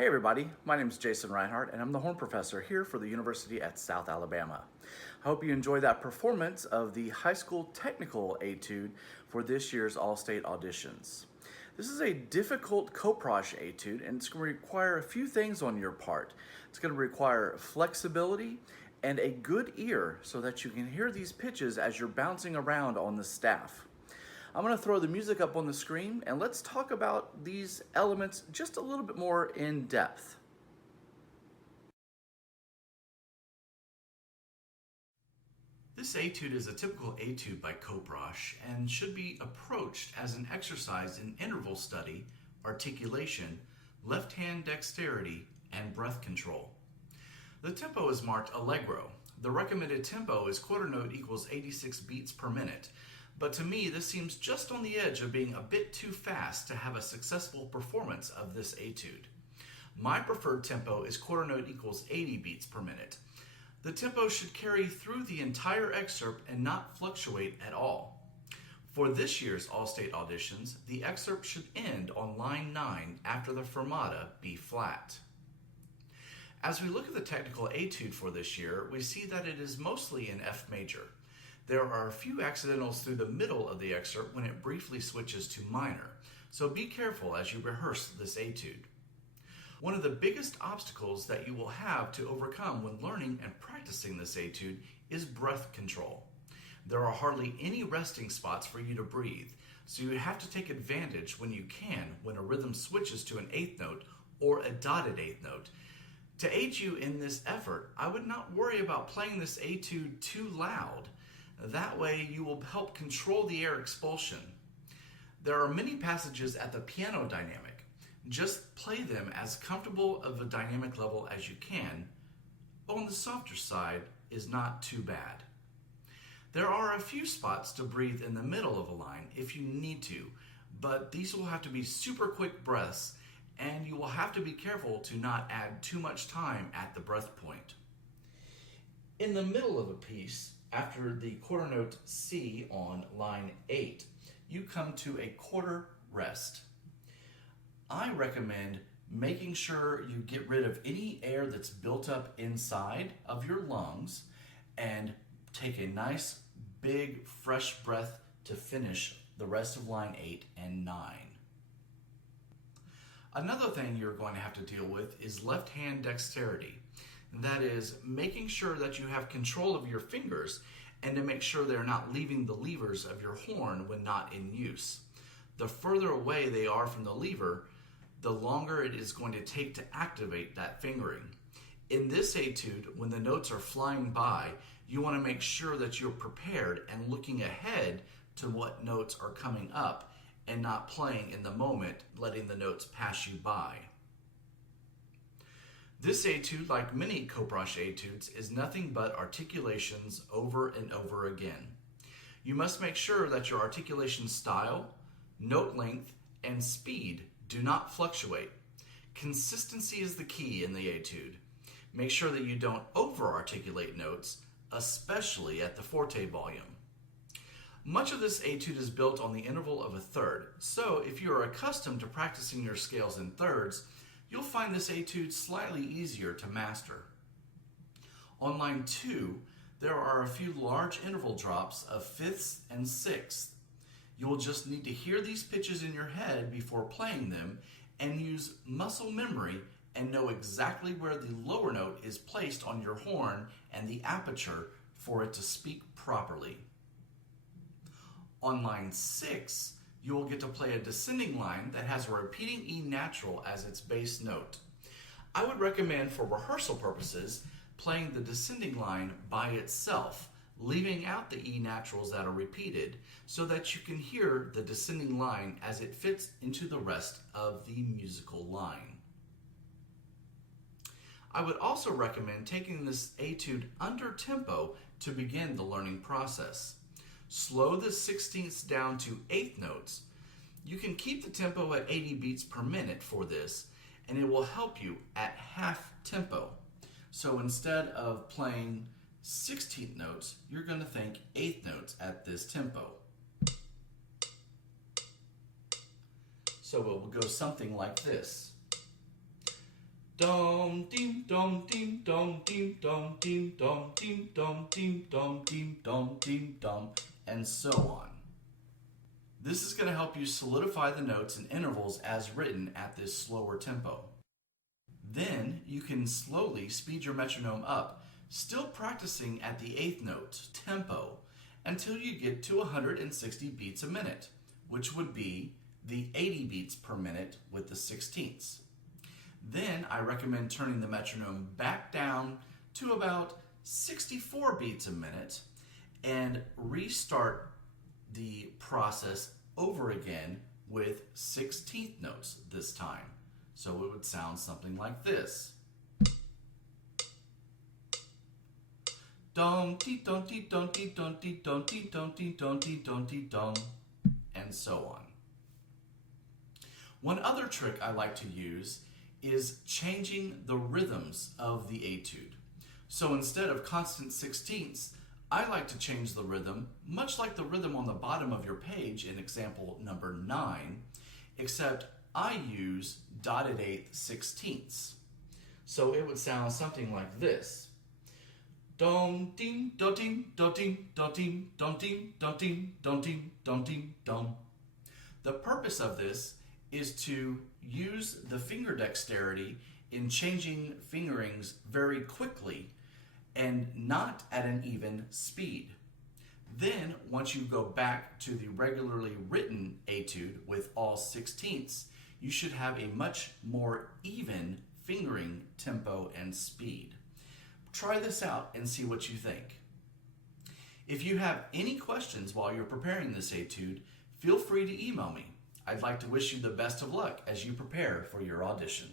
Hey everybody, my name is Jason Rinehart and I'm the horn professor here for the University at South Alabama. I hope you enjoyed that performance of the high school technical etude for this year's All-State auditions. This is a difficult coproche etude and it's going to require a few things on your part. It's going to require flexibility and a good ear so that you can hear these pitches as you're bouncing around on the staff. I'm going to throw the music up on the screen and let's talk about these elements just a little bit more in depth. This etude is a typical etude by coproche and should be approached as an exercise in interval study, articulation, left hand dexterity, and breath control. The tempo is marked allegro. The recommended tempo is quarter note equals 86 beats per minute. But to me, this seems just on the edge of being a bit too fast to have a successful performance of this etude. My preferred tempo is quarter note equals 80 beats per minute. The tempo should carry through the entire excerpt and not fluctuate at all. For this year's All-State auditions, the excerpt should end on line 9 after the fermata B flat. As we look at the technical etude for this year, we see that it is mostly in F major. There are a few accidentals through the middle of the excerpt when it briefly switches to minor, so be careful as you rehearse this etude. One of the biggest obstacles that you will have to overcome when learning and practicing this etude is breath control. There are hardly any resting spots for you to breathe, so you have to take advantage when you can when a rhythm switches to an eighth note or a dotted eighth note. To aid you in this effort, I would not worry about playing this etude too loud. That way you will help control the air expulsion. There are many passages at the piano dynamic. Just play them as comfortable of a dynamic level as you can. On the softer side is not too bad. There are a few spots to breathe in the middle of a line if you need to, but these will have to be super quick breaths and you will have to be careful to not add too much time at the breath point. In the middle of a piece, after the quarter note C on line 8, you come to a quarter rest. I recommend making sure you get rid of any air that's built up inside of your lungs and take a nice, big, fresh breath to finish the rest of line 8 and 9. Another thing you're going to have to deal with is left hand dexterity. That is, making sure that you have control of your fingers and to make sure they're not leaving the levers of your horn when not in use. The further away they are from the lever, the longer it is going to take to activate that fingering. In this etude, when the notes are flying by, you want to make sure that you're prepared and looking ahead to what notes are coming up and not playing in the moment, letting the notes pass you by. This etude, like many coproche etudes, is nothing but articulations over and over again. You must make sure that your articulation style, note length, and speed do not fluctuate. Consistency is the key in the etude. Make sure that you don't over-articulate notes, especially at the forte volume. Much of this etude is built on the interval of a third, so if you are accustomed to practicing your scales in thirds, you'll find this etude slightly easier to master. On line 2, there are a few large interval drops of fifths and sixths. You will just need to hear these pitches in your head before playing them and use muscle memory and know exactly where the lower note is placed on your horn and the aperture for it to speak properly. On line 6, you will get to play a descending line that has a repeating E natural as its base note. I would recommend for rehearsal purposes playing the descending line by itself, leaving out the E naturals that are repeated so that you can hear the descending line as it fits into the rest of the musical line. I would also recommend taking this etude under tempo to begin the learning process. Slow the sixteenths down to eighth notes. You can keep the tempo at 80 beats per minute for this, and it will help you at half tempo. So instead of playing 16th notes, you're going to think eighth notes at this tempo. So it will go something like this. Dom, ding, dom, ding, dom, ding, dom, ding, dom, ding, dom, ding, dom, ding, dom, ding, dom, and so on. This is going to help you solidify the notes and intervals as written at this slower tempo. Then you can slowly speed your metronome up, still practicing at the eighth note, tempo, until you get to 160 beats a minute, which would be the 80 beats per minute with the 16ths. Then I recommend turning the metronome back down to about 64 beats a minute and restart the process over again with 16th notes this time. So it would sound something like this. Dom dee dom dee dom dee dom dee dom dee dom dee dom dee dom dee dom, and so on. One other trick I like to use is changing the rhythms of the etude. So instead of constant 16ths, I like to change the rhythm, much like the rhythm on the bottom of your page in example number 9, except I use dotted eighth 16ths. So it would sound something like this. Dom ding dom ding dom ding dom ding dom ding dom ding dom ding dom ding dom. The purpose of this is to use the finger dexterity in changing fingerings very quickly and not at an even speed. Then, once you go back to the regularly written etude with all 16ths, you should have a much more even fingering tempo and speed. Try this out and see what you think. If you have any questions while you're preparing this etude, feel free to email me. I'd like to wish you the best of luck as you prepare for your audition.